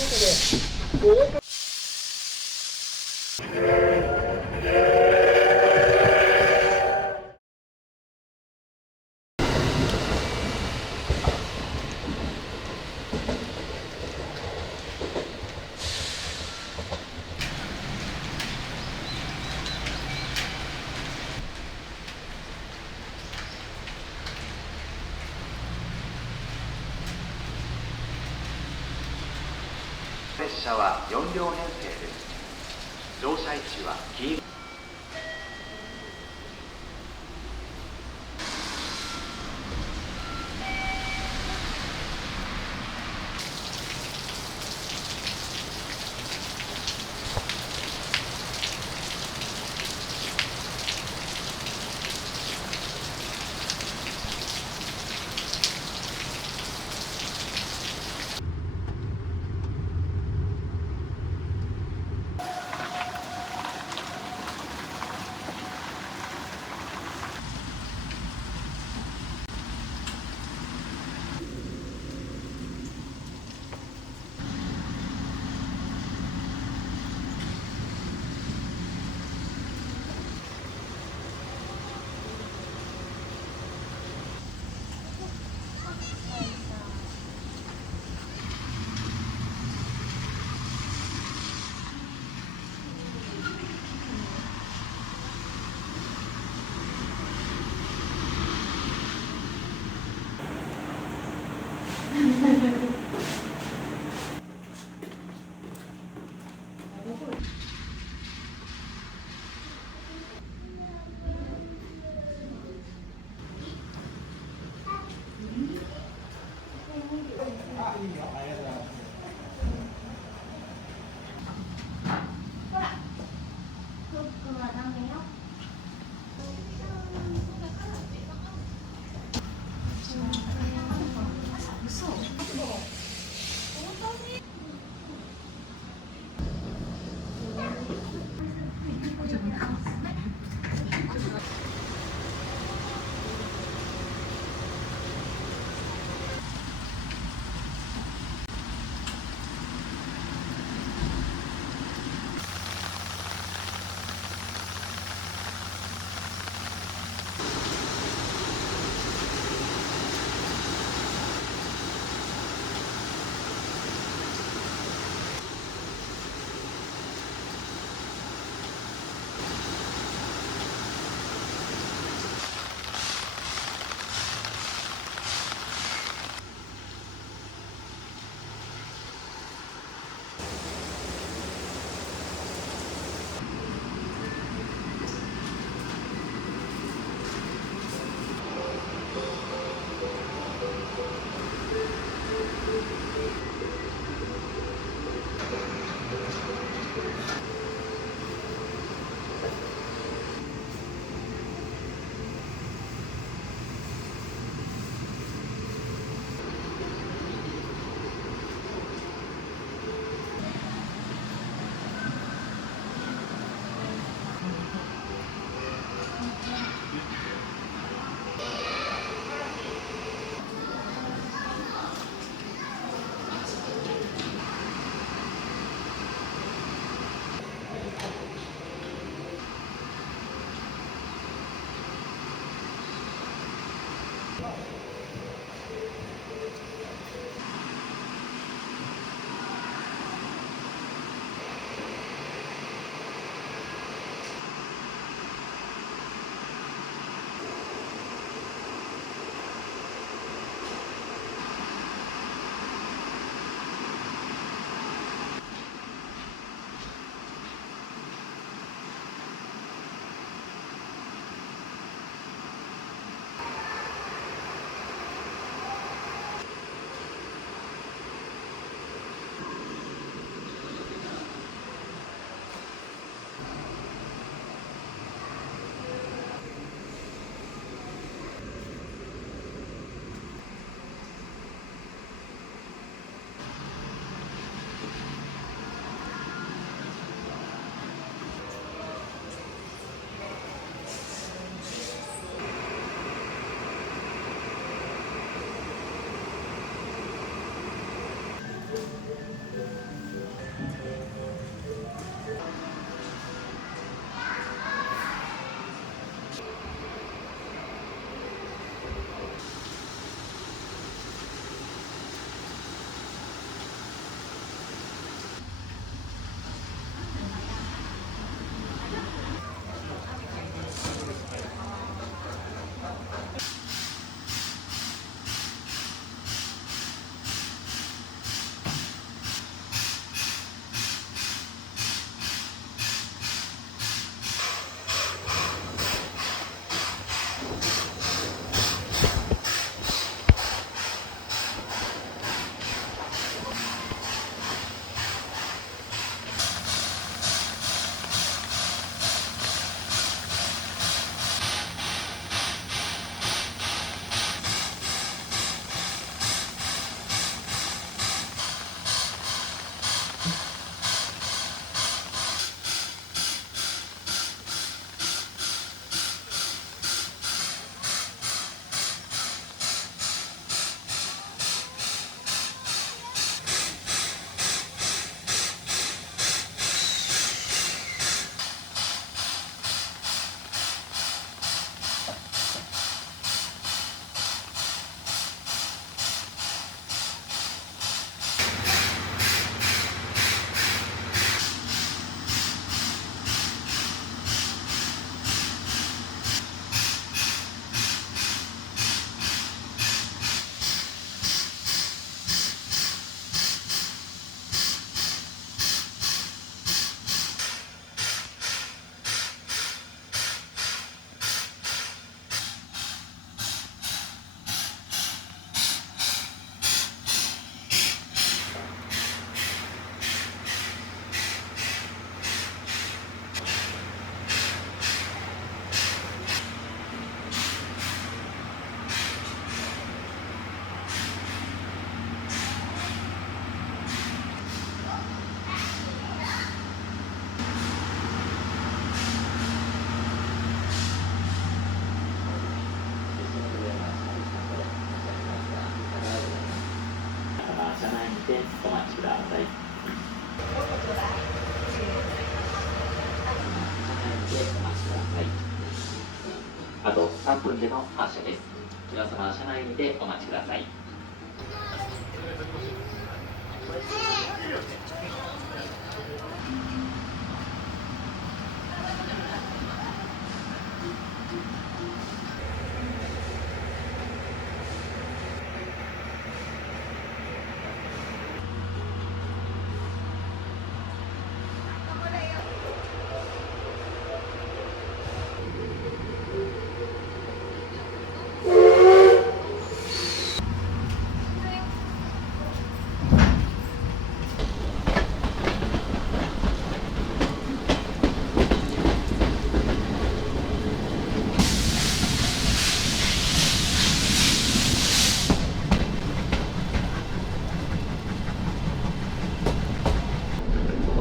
ことで、合格。列車は4両編成です。乗車位置は黄色。してお待ちください。あと3分での発車です。皆様、車内にてお待ちください。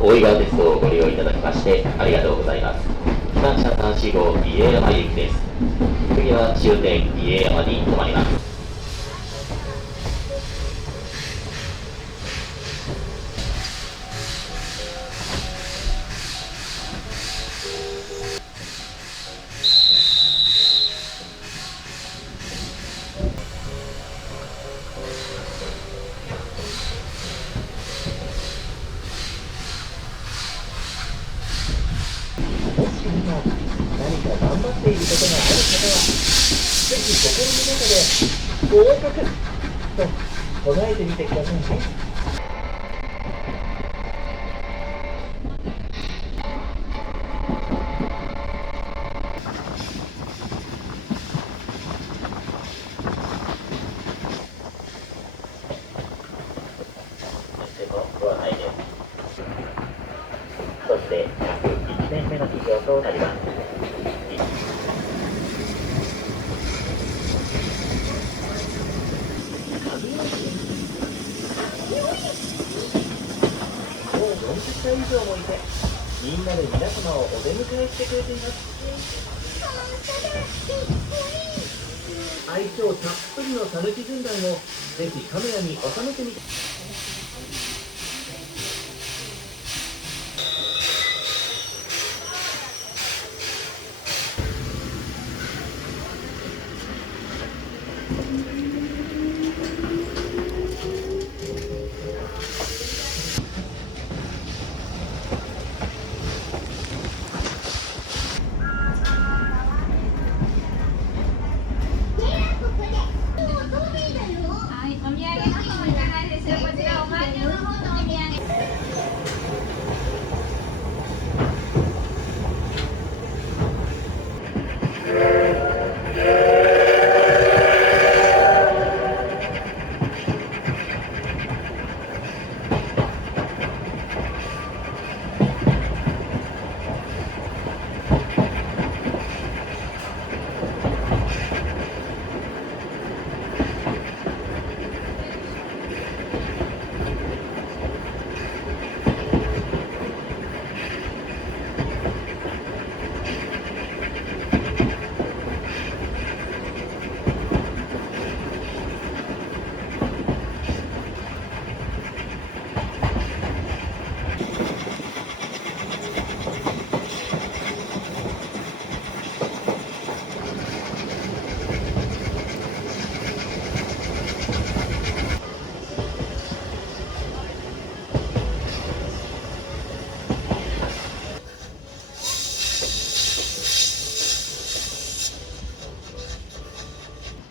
大井川鉄道をご利用いただきましてありがとうございます。機関車345号家山行きです。次は終点家山に停まります。何か頑張っていることがある方は、ぜひ心の中で合格と唱えてみてくださいね。ご案内です。そして101年目の企業となります。もう40回以上もいて、みんなで皆様をお出迎えしてくれています。愛嬌たっぷりのたぬき軍団をぜひカメラに収めてみて。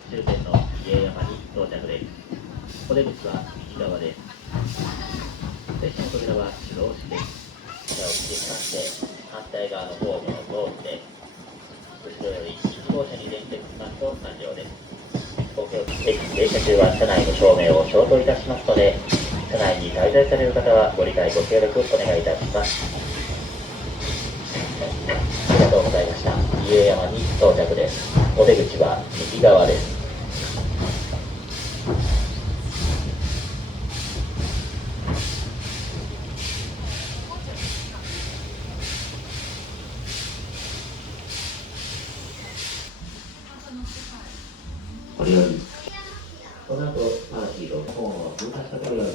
終点の家山に到着です。お出口は右側です。列車の扉は手動式です。車を切りまして反対側のホームを通って後ろより1号車に連結しますと完了です。ご協力停車中は車内の照明を消灯いたしますので、車内に滞在される方はご理解ご協力お願いいたします。ありがとうございました。家山に到着です。お出口は右側です。これよりこの後パーティーの本を通過した頃より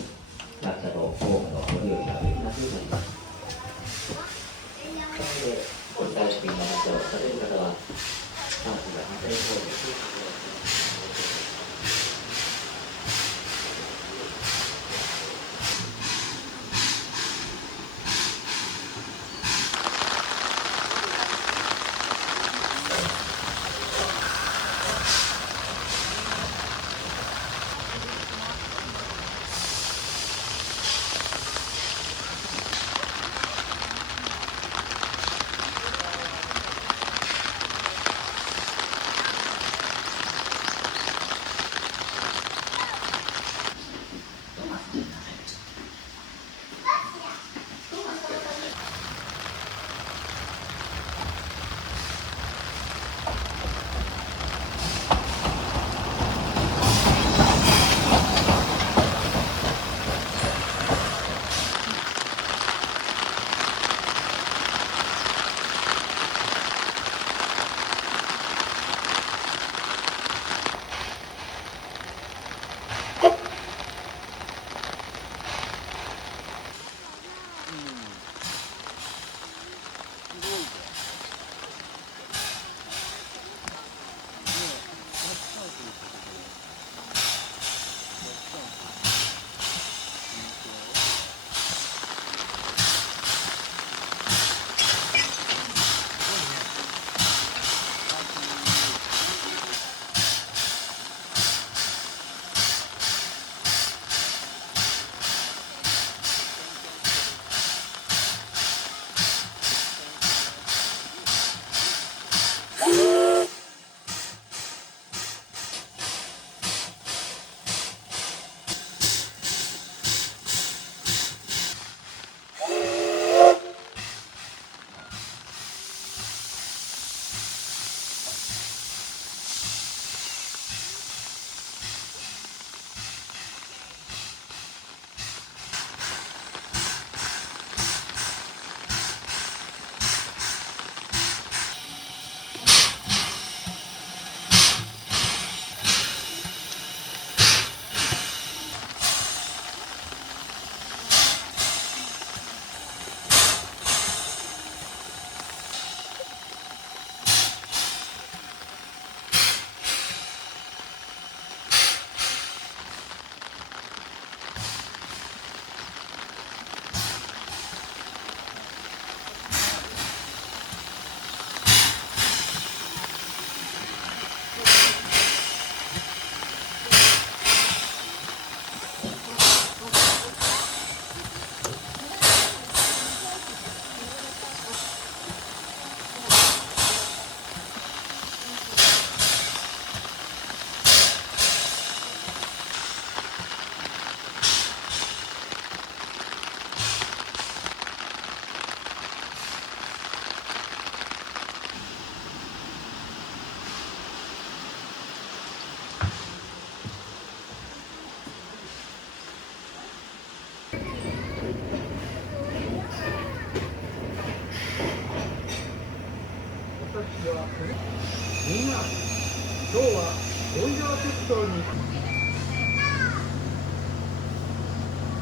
今日は本庄鉄道に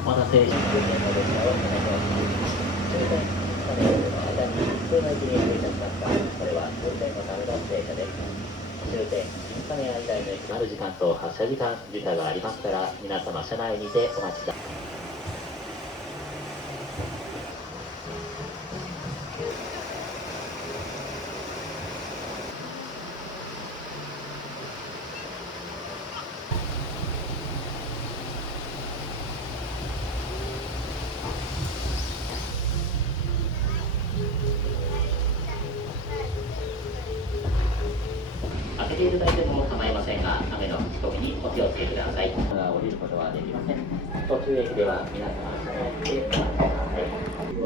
お待たせしました。終点の列車をお願いします。終点、金曜の間に普通の駅に停車しますが、これは終点のための停車です。終点、金谷以外の駅のある時間と発車時間時差がありますから、皆様車内にてお待ちください。開けていただいても構いませんが、雨の吹き込みにお気をつけください。降りることはできません。途中駅では皆様車内でお待ちください。ご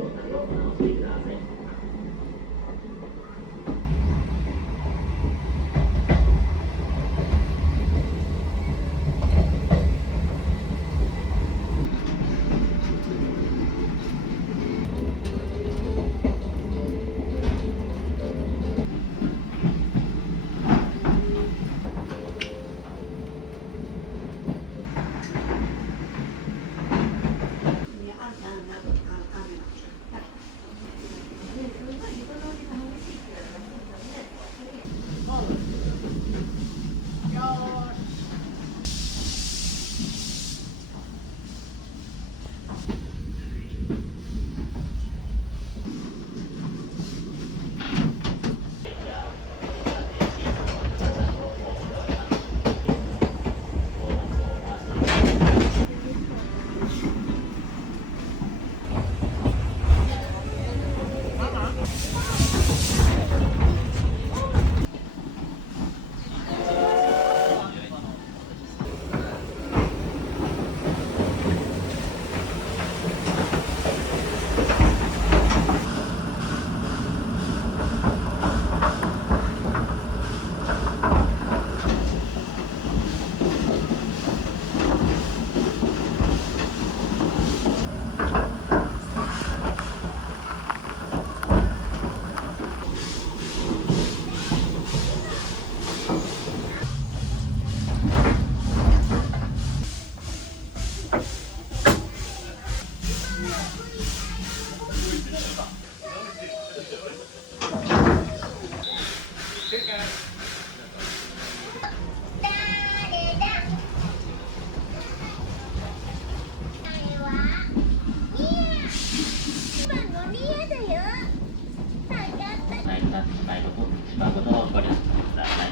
乗車ください。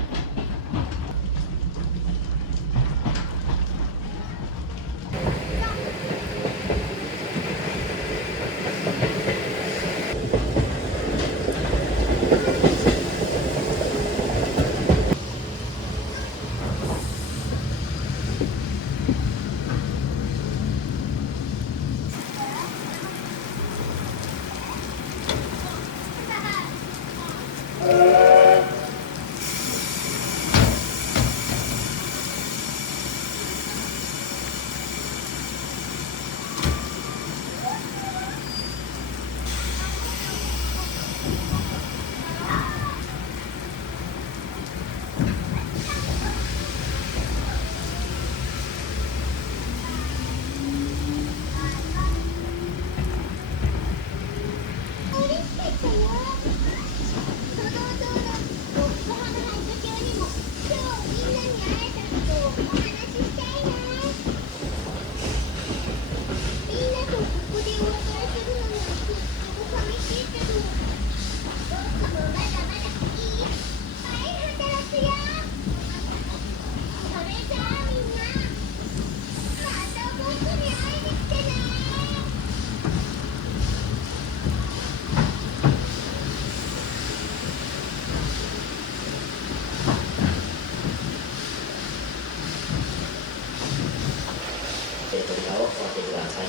扉をお開けください。